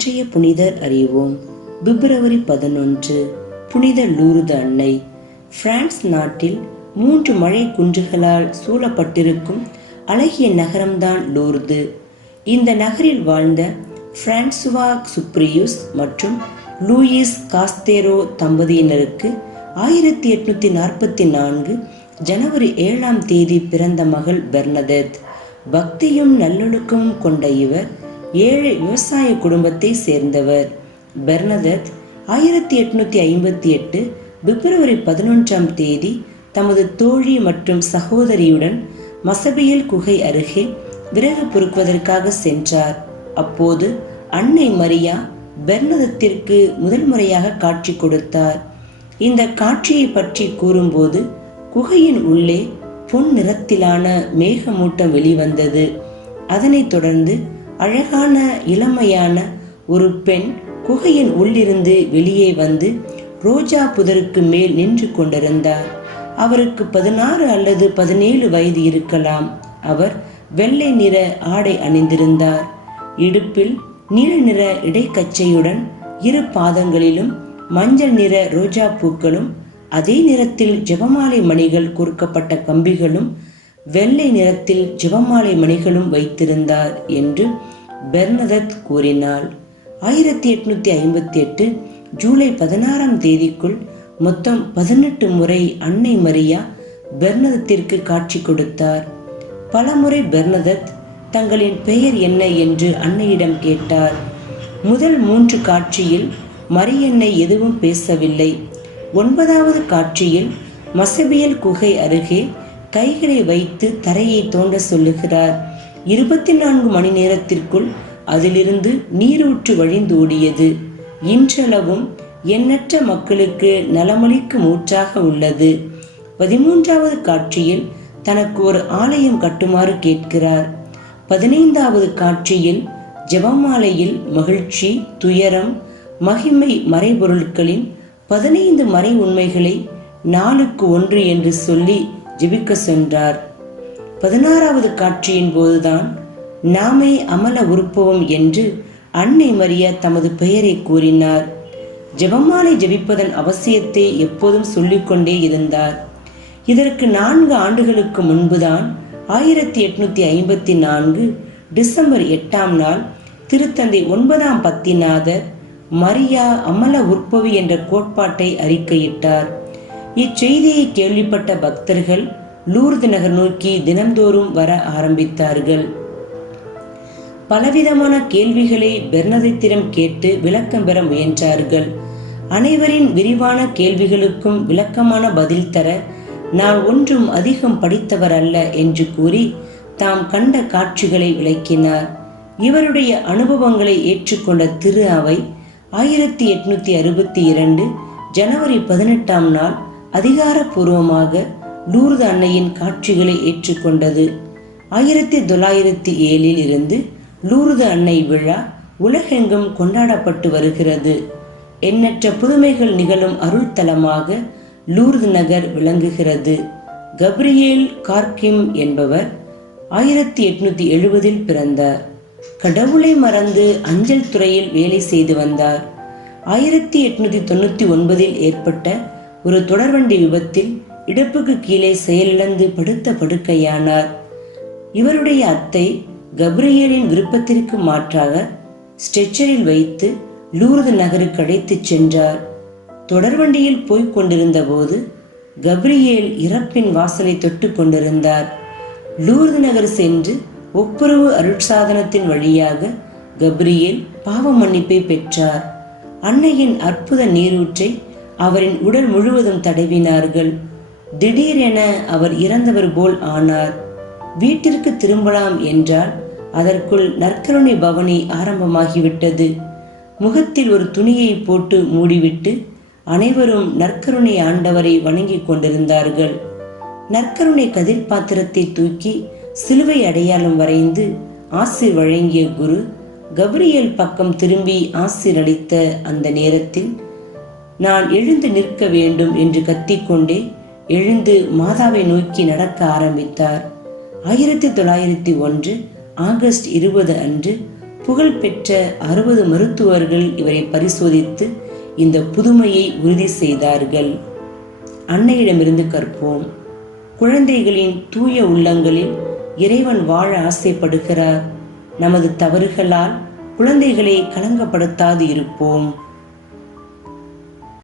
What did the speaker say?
இன்றைய புனிதர் அறிவோம். பிப்ரவரி 11, புனித லூர்து அன்னை. பிரான்ஸ் நாட்டில் 3 மழை குன்றுகளால் சூழப்பட்டிருக்கும் அழகிய நகரம்தான் லூர்து. இந்த நகரில் வாழ்ந்த பிரான்சுவா சுப்ரியூஸ் மற்றும் லூயிஸ் காஸ்தேரோ தம்பதியினருக்கு 1844 ஜனவரி 7 பிறந்த மகள் பெர்னதெத். பக்தியும் நல்லொழுக்கமும் கொண்ட இவர் ஏழை விவசாய குடும்பத்தை சேர்ந்தவர். பெர்னதெத் 1858 பிப்ரவரி 11 தமது தோழி மற்றும் சகோதரியுடன் மசபியல் குகை அருகே விறகு பொறுக்குவதற்காக சென்றார். அப்போது அன்னை மரியா பெர்னதெத்திற்கு முதல் முறையாக காட்சி கொடுத்தார். இந்த காட்சியை பற்றி கூறும்போது குகையின் உள்ளே பொன் நிறத்திலான மேகமூட்டம் வெளிவந்தது. அதனைத் தொடர்ந்து அழகான இளமையான ஒரு பெண் குகையின் உள்ளிருந்து வெளியே வந்து ரோஜா புதருக்கு மேல் நின்று கொண்டிருந்தார். அவருக்கு 16 அல்லது 17 வயது இருக்கலாம். அவர் வெள்ளை நிற ஆடை அணிந்திருந்தார். இடுப்பில் நீல நிற இடைக்கச்சையுடன் 2 பாதங்களிலும் மஞ்சள் நிற ரோஜா பூக்களும் அதே நிறத்தில் ஜெபமாலை மணிகள் கோர்க்கப்பட்ட கம்பிகளும் வெள்ளை நிறத்தில் ஜெபமாலை மணிகளும் வைத்திருந்தார் என்று பெர்னதெத் கூறினாள். 1858 ஜூலை 16 மொத்தம் 18 முறை அன்னை மரியா பெர்னதெத்திற்கு காட்சி கொடுத்தார். பலமுறை பெர்னதெத் தங்களின் பெயர் என்ன என்று அன்னையிடம் கேட்டார். முதல் 3 காட்சியில் மரியன்னை எதுவும் பேசவில்லை. 9வது காட்சியில் மசபியல் குகை அருகே கைகளை வைத்து தரையை தோண்ட சொல்லுகிறார். 24 மணி நேரத்திற்குள் அதிலிருந்து நீரூற்று வழிந்தோடியது. இன்றளவும் எண்ணற்ற மக்களுக்கு நலமளிக்கும் ஊற்றாக உள்ளது. 13வது காட்சியில் தனக்கு ஒரு ஆலயம் கட்டுமாறு கேட்கிறார். 15வது காட்சியில் ஜெபமாலையில் மகிழ்ச்சி, துயரம், மகிமை மறைபொருட்களின் 15 மறை உண்மைகளை நாளுக்கு 1 என்று சொல்லி ஜெபிக்க சென்றார். 16வது காட்சியின் போதுதான் நாமே அமல உறுப்பவும் என்று அன்னை மரியா தமது பெயரை கூறினார். ஜெபமாலை ஜெபிப்பதன் அவசியத்தை எப்போதும் சொல்லிக்கொண்டே இருந்தார். இதற்கு 4 ஆண்டுகளுக்கு முன்புதான் 1854 டிசம்பர் 8 திருத்தந்தை 9ஆம் பத்திநாதர் மரியா அமல உற்பவி என்ற கோட்பாட்டை அறிக்கையிட்டார். இச்செய்தியை கேள்விப்பட்ட பக்தர்கள் லூர்து நகர் நோக்கி தினந்தோறும் வர ஆரம்பித்தார்கள். பலவிதமான கேள்விகளை பெர்னதெத்திடம் கேட்டு விளக்கம் பெற முயன்றார்கள். அனைவரின் விரிவான கேள்விகளுக்கும் விளக்கமான பதில் தர நான் ஒன்றும் அதிகம் படித்தவர் அல்ல என்று கூறி தாம் கண்ட காட்சிகளை விளக்கினார். இவருடைய அனுபவங்களை ஏற்றுக்கொண்ட திரு அவை 1862 ஜனவரி 18 அதிகாரப்பூர்வமாக லூர்து அன்னையின் காட்சிகளை ஏற்றுக்கொண்டது. 1907 இருந்து லூர்து அன்னை விழா உலகெங்கும் கொண்டாடப்பட்டு வருகிறது. எண்ணற்ற புதுமைகள் நிகழும் அருள் தலமாக லூர்து நகர் விளங்குகிறது. கப்ரியேல் கார்கிம் என்பவர் 1870 பிறந்தார். கடவுளை மறந்து அஞ்சல் துறையில் வேலை செய்து வந்தார். 1899 ஏற்பட்ட ஒரு தொடர்வண்டி விபத்தில் இடுப்புக்கு கீழே செயலிழந்து படுத்த படுக்கையானார். இவருடைய அத்தை கப்ரியேலின் விருப்பத்திற்கு மாற்றாக ஸ்ட்ரெச்சரில் வைத்து லூர்து நகருக்கு அழைத்துச் சென்றார். தொடர்வண்டியில் போய்க் கொண்டிருந்த போது கப்ரியேல் இறப்பின் வாசலை தொட்டு கொண்டிருந்தார். லூர்து நகர் சென்று ஒப்புரவு அருட்சாதனத்தின் வழியாக கப்ரியேல் பாவ மன்னிப்பை பெற்றார். அன்னையின் அற்புத நீரூற்றை அவரின் உடல் முழுவதும் தடவினார்கள். திடீரென அவர் இறந்தவர் போல் ஆனார். வீட்டிற்கு திரும்பலாம் என்றால் அதற்குள் நற்கருணை பவனி ஆரம்பமாகிவிட்டது. முகத்தில் ஒரு துணியை போட்டு மூடிவிட்டு அனைவரும் நற்கருணை ஆண்டவரை வணங்கி கொண்டிருந்தார்கள். நற்கருணை கதிர் பாத்திரத்தை தூக்கி சிலுவை அடையாளம் வரைந்து ஆசீர் வழங்கிய குரு கப்ரியேல் பக்கம் திரும்பி ஆசீர் அளித்த அந்த நேரத்தில் நான் எழுந்து நிற்க வேண்டும் என்று கத்திக்கொண்டே எழுந்து மாதாவை நோக்கி நடக்க ஆரம்பித்தார். 1901 ஆகஸ்ட் 20 அன்று புகழ்பெற்ற 60 மருத்துவர்கள் இவரை பரிசோதித்து இந்த புதுமையை உறுதி செய்தார்கள். அன்னையிடமிருந்து கற்போம். குழந்தைகளின் தூய உள்ளங்களில் இறைவன் வாழ ஆசைப்படுகிறார். நமது தவறுகளால் குழந்தைகளை கலங்கப்படுத்தாது இருப்போம்.